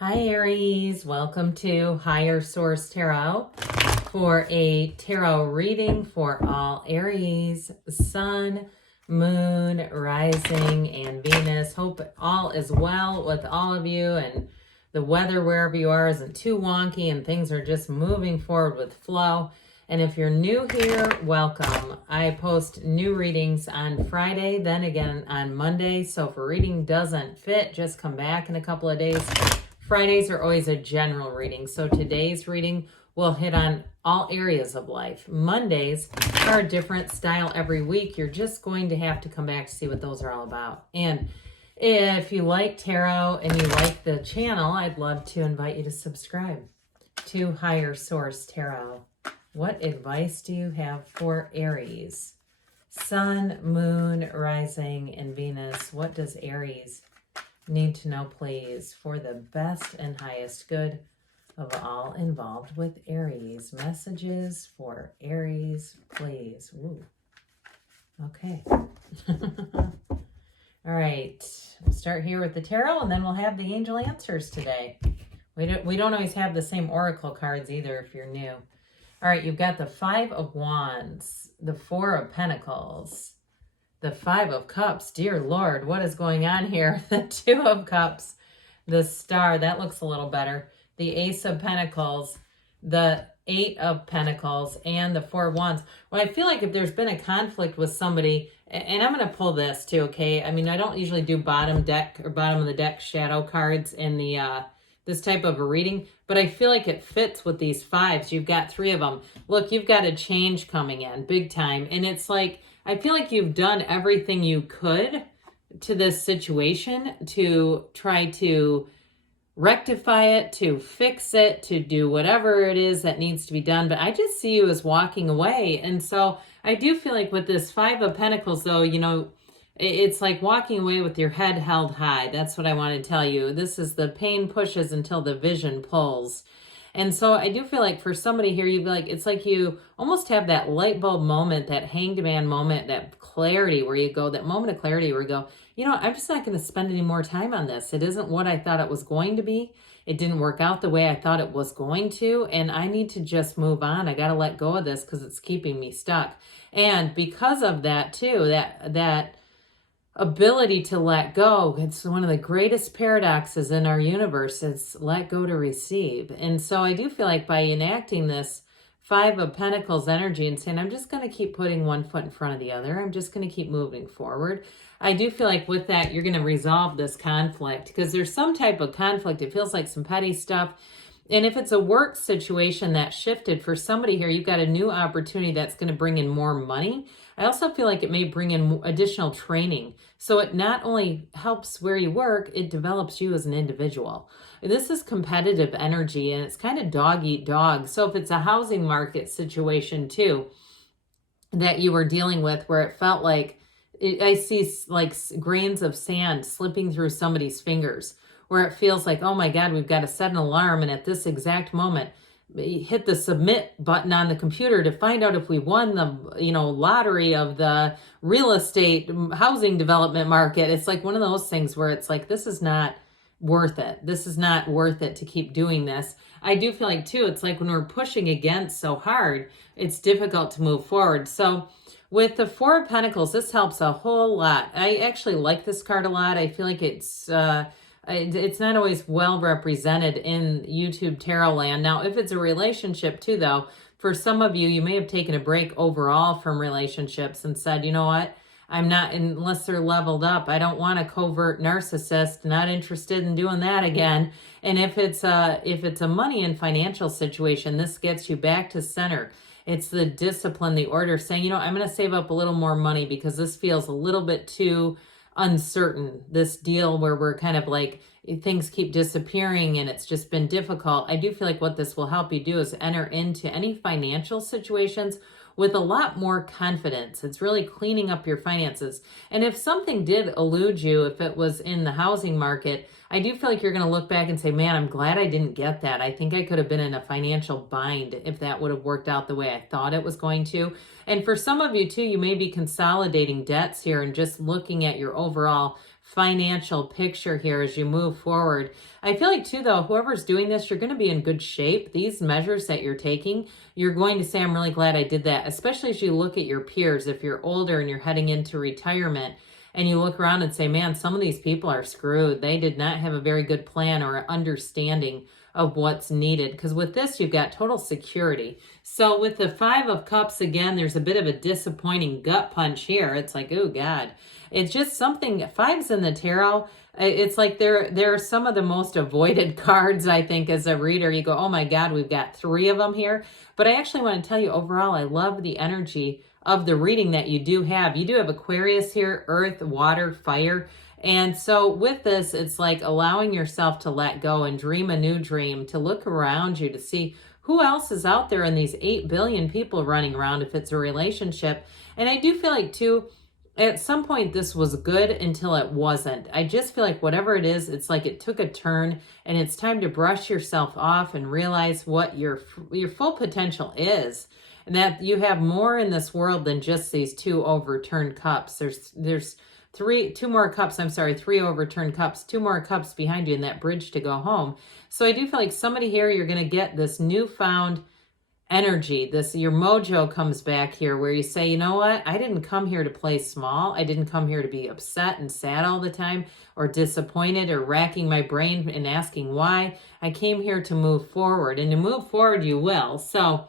Hi Aries, welcome to Higher Source Tarot for a tarot reading for all Aries, Sun, Moon, Rising, and Venus. Hope all is well with all of you and the weather wherever you are isn't too wonky and things are just moving forward with flow. And if you're new here, welcome. I post new readings on Friday, then again on Monday. So if a reading doesn't fit, just come back in a couple of days. Fridays are always a general reading, so today's reading will hit on all areas of life. Mondays are a different style every week. You're just going to have to come back to see what those are all about. And if you like tarot and you like the channel, I'd love to invite you to subscribe to Higher Source Tarot. What advice do you have for Aries? Sun, Moon, Rising, and Venus. What does Aries need to know, please, for the best and highest good of all involved with Aries? Messages for Aries, please. Ooh. Okay. All right. We'll start here with the tarot, and then we'll have the angel answers today. We don't always have the same oracle cards either if you're new. All right, you've got the Five of Wands, the Four of Pentacles, the Five of Cups. Dear Lord, what is going on here? The Two of Cups, the Star, that looks a little better. The Ace of Pentacles, the Eight of Pentacles, and the Four of Wands. Well, I feel like if there's been a conflict with somebody, and I'm going to pull this too, okay? I mean, I don't usually do bottom deck or bottom of the deck shadow cards in the this type of a reading, but I feel like it fits with these fives. You've got three of them. Look, you've got a change coming in big time, and it's like, I feel like you've done everything you could to this situation to try to rectify it, to fix it, to do whatever it is that needs to be done. But I just see you as walking away. And so I do feel like with this Five of Pentacles, though, you know, it's like walking away with your head held high. That's what I want to tell you. This is the pain pushes until the vision pulls. And so I do feel like for somebody here, you'd be like, it's like you almost have that light bulb moment, that hanged man moment, that clarity where you go, that moment of clarity where you go, you know, I'm just not going to spend any more time on this. It isn't what I thought it was going to be. It didn't work out the way I thought it was going to. And I need to just move on. I got to let go of this because it's keeping me stuck. And because of that too, that ability to let go, it's one of the greatest paradoxes in our universe. It's let go to receive. And so I do feel like by enacting this Five of Pentacles energy and saying, I'm just going to keep putting one foot in front of the other, I'm just going to keep moving forward, I do feel like with that you're going to resolve this conflict, because there's some type of conflict. It feels like some petty stuff. And if it's a work situation that shifted for somebody here, you've got a new opportunity that's going to bring in more money. I also feel like it may bring in additional training. So it not only helps where you work, it develops you as an individual. This is competitive energy, and it's kind of dog eat dog. So if it's a housing market situation too that you were dealing with, where it felt like, I see like grains of sand slipping through somebody's fingers, where it feels like, oh my God, we've got to set an alarm, and at this exact moment, hit the submit button on the computer to find out if we won the, you know, lottery of the real estate housing development market. It's like one of those things where it's like, this is not worth it. This is not worth it to keep doing this. I do feel like too, it's like when we're pushing against so hard, it's difficult to move forward. So with the Four of Pentacles, this helps a whole lot. I actually like this card a lot. I feel like it's not always well represented in YouTube tarot land. Now, if it's a relationship too, though, for some of you, you may have taken a break overall from relationships and said, you know what, I'm not, unless they're leveled up, I don't want a covert narcissist, not interested in doing that again. And if it's a money and financial situation, this gets you back to center. It's the discipline, the order, saying, you know, I'm going to save up a little more money because this feels a little bit too uncertain, this deal where we're kind of like, things keep disappearing and it's just been difficult. I do feel like what this will help you do is enter into any financial situations with a lot more confidence. It's really cleaning up your finances. And if something did elude you, if it was in the housing market, I do feel like you're going to look back and say, man, I'm glad I didn't get that. I think I could have been in a financial bind if that would have worked out the way I thought it was going to. And for some of you too, you may be consolidating debts here and just looking at your overall financial picture here as you move forward. I feel like too, though, whoever's doing this, you're going to be in good shape. These measures that you're taking, you're going to say, I'm really glad I did that, especially as you look at your peers. If you're older and you're heading into retirement and you look around and say, man, some of these people are screwed. They did not have a very good plan or understanding of what's needed. Because with this, you've got total security. So with the Five of Cups, again, there's a bit of a disappointing gut punch here. It's like, oh God. It's just something, fives in the tarot, it's like they're some of the most avoided cards, I think, as a reader. You go, oh my God, we've got 3 of them here. But I actually want to tell you, overall, I love the energy of the reading that you do have. You do have Aquarius here, earth, water, fire. And so with this, it's like allowing yourself to let go and dream a new dream, to look around you, to see who else is out there in these 8 billion people running around if it's a relationship. And I do feel like, too, at some point this was good until it wasn't. I just feel like whatever it is, it's like it took a turn, and it's time to brush yourself off and realize what your full potential is. And that you have more in this world than just these 2 overturned cups. There's 3 overturned cups, 2 more cups behind you in that bridge to go home. So I do feel like somebody here, you're going to get this newfound energy. Your mojo comes back here where you say, you know what? I didn't come here to play small. I didn't come here to be upset and sad all the time, or disappointed, or racking my brain and asking why. I came here to move forward, and to move forward you will. So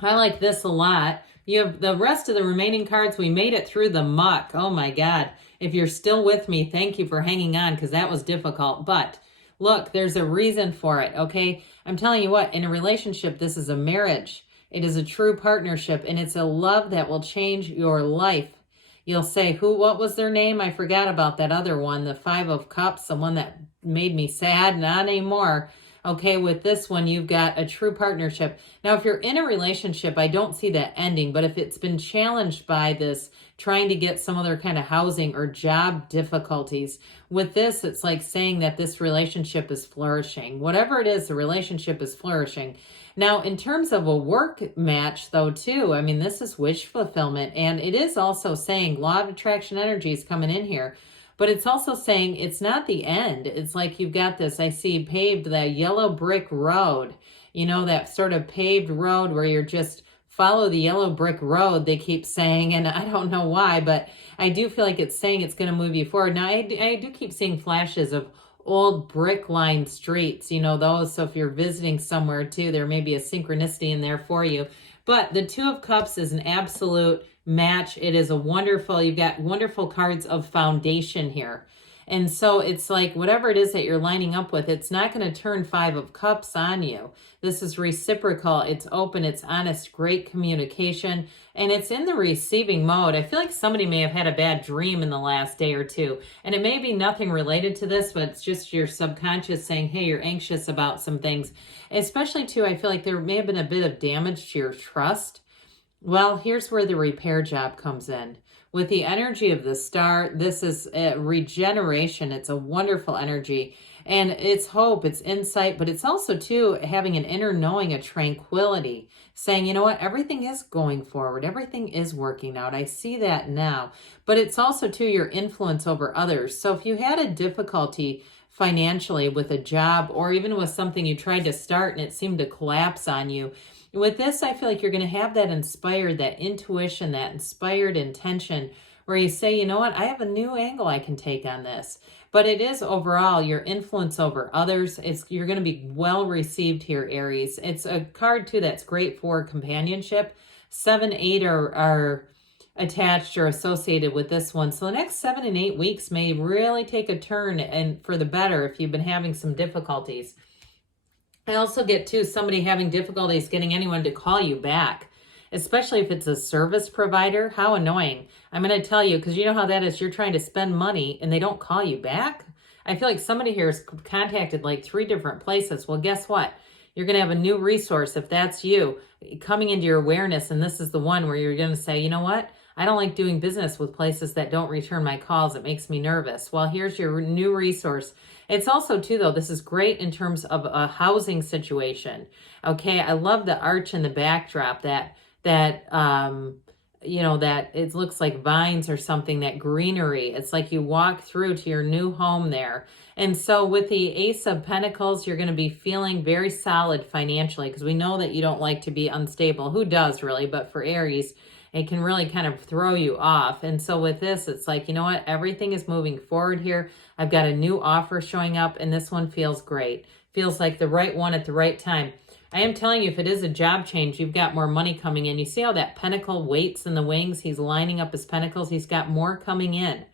I like this a lot. You have the rest of the remaining cards. We made it through the muck. Oh my God. If you're still with me, thank you for hanging on, because that was difficult. But look, there's a reason for it, okay? I'm telling you what, in a relationship, this is a marriage. It is a true partnership, and it's a love that will change your life. You'll say, what was their name? I forgot about that other one, the 5 of Cups, the one that made me sad. Not anymore. Okay, with this one, you've got a true partnership. Now, if you're in a relationship, I don't see that ending, but if it's been challenged by this, trying to get some other kind of housing or job difficulties, with this, it's like saying that this relationship is flourishing. Whatever it is, the relationship is flourishing. Now, in terms of a work match, though, too, I mean, this is wish fulfillment, and it is also saying law of attraction energy is coming in here. But it's also saying it's not the end. It's like you've got this, I see paved, that yellow brick road, you know, that sort of paved road where you're just follow the yellow brick road, they keep saying, and I don't know why, but I do feel like it's saying it's going to move you forward. Now, I do keep seeing flashes of old brick-lined streets, you know, those. So if you're visiting somewhere too, there may be a synchronicity in there for you. But the 2 of Cups is an absolute match. It is a wonderful, you've got wonderful cards of foundation here. And so it's like whatever it is that you're lining up with, it's not going to turn 5 of Cups on you. This is reciprocal. It's open. It's honest. Great communication. And it's in the receiving mode. I feel like somebody may have had a bad dream in the last day or 2. And it may be nothing related to this, but it's just your subconscious saying, hey, you're anxious about some things. Especially too, I feel like there may have been a bit of damage to your trust. Well, here's where the repair job comes in. With the energy of the star, this is a regeneration. It's a wonderful energy. And it's hope, it's insight, but it's also, too, having an inner knowing, a tranquility, saying, you know what, everything is going forward. Everything is working out. I see that now. But it's also, too, your influence over others. So if you had a difficulty financially with a job, or even with something you tried to start and it seemed to collapse on you, with this, I feel like you're going to have that inspired, that intuition, that inspired intention where you say, you know what, I have a new angle I can take on this. But it is overall your influence over others. You're going to be well received here, Aries. It's a card, too, that's great for companionship. 7, 8 are attached or associated with this one. So the next 7 and 8 weeks may really take a turn and for the better if you've been having some difficulties. I also get, too, somebody having difficulties getting anyone to call you back, especially if it's a service provider. How annoying. I'm going to tell you, because you know how that is. You're trying to spend money and they don't call you back. I feel like somebody here has contacted like 3 different places. Well, guess what? You're going to have a new resource if that's you coming into your awareness. And this is the one where you're going to say, you know what? I don't like doing business with places that don't return my calls. It makes me nervous. Well, here's your new resource. It's also, too, though, this is great in terms of a housing situation. Okay, I love the arch in the backdrop, that you know, that it looks like vines or something, that greenery. It's like you walk through to your new home there. And so with the Ace of Pentacles, you're going to be feeling very solid financially, because we know that you don't like to be unstable. Who does really? But for Aries, it can really kind of throw you off. And so with this, it's like, you know what? Everything is moving forward here. I've got a new offer showing up, and this one feels great. Feels like the right one at the right time. I am telling you, if it is a job change, you've got more money coming in. You see how that pentacle waits in the wings? He's lining up his pentacles. He's got more coming in.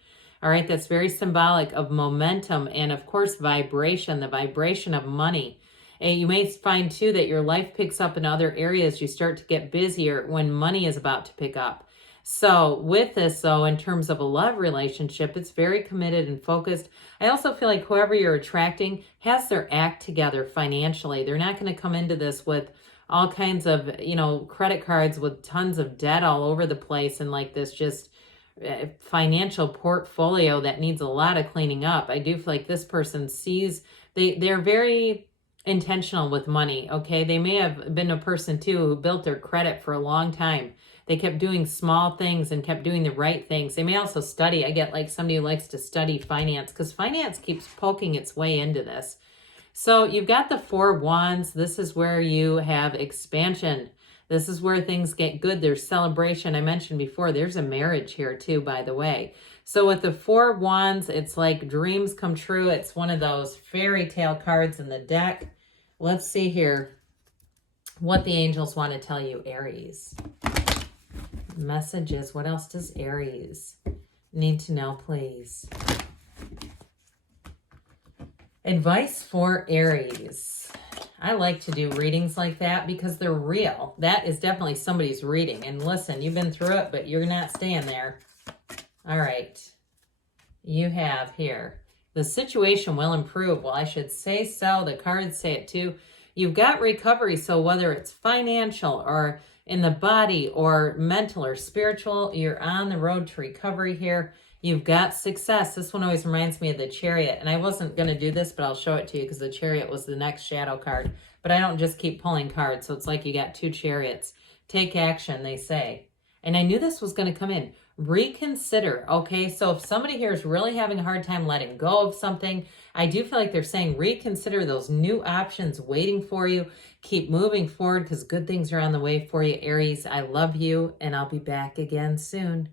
All right, that's very symbolic of momentum and, of course, vibration, the vibration of money. And you may find, too, that your life picks up in other areas. You start to get busier when money is about to pick up. So with this, though, in terms of a love relationship, it's very committed and focused. I also feel like whoever you're attracting has their act together financially. They're not going to come into this with all kinds of, you know, credit cards with tons of debt all over the place and like this just financial portfolio that needs a lot of cleaning up. I do feel like this person sees, they're very intentional with money, okay? They may have been a person, too, who built their credit for a long time. They kept doing small things and kept doing the right things. They may also study. I get like somebody who likes to study finance, because finance keeps poking its way into this. So you've got the Four of Wands. This is where you have expansion. This is where things get good. There's celebration. I mentioned before, there's a marriage here too, by the way. So with the Four of Wands, it's like dreams come true. It's one of those fairy tale cards in the deck. Let's see here what the angels want to tell you, Aries. Messages. What else does Aries need to know, please? Advice for Aries. I like to do readings like that because they're real. That is definitely somebody's reading. And listen, you've been through it, but you're not staying there. All right. You have here, the situation will improve. Well, I should say so. The cards say it too. You've got recovery. So whether it's financial or in the body or mental or spiritual, you're on the road to recovery here. You've got success. This one always reminds me of the Chariot. And I wasn't going to do this, but I'll show it to you because the Chariot was the next shadow card. But I don't just keep pulling cards. So it's like you got two chariots. Take action, they say. And I knew this was going to come in. Reconsider. Okay, so if somebody here is really having a hard time letting go of something, I do feel like they're saying reconsider those new options waiting for you. Keep moving forward because good things are on the way for you, Aries. I love you, and I'll be back again soon.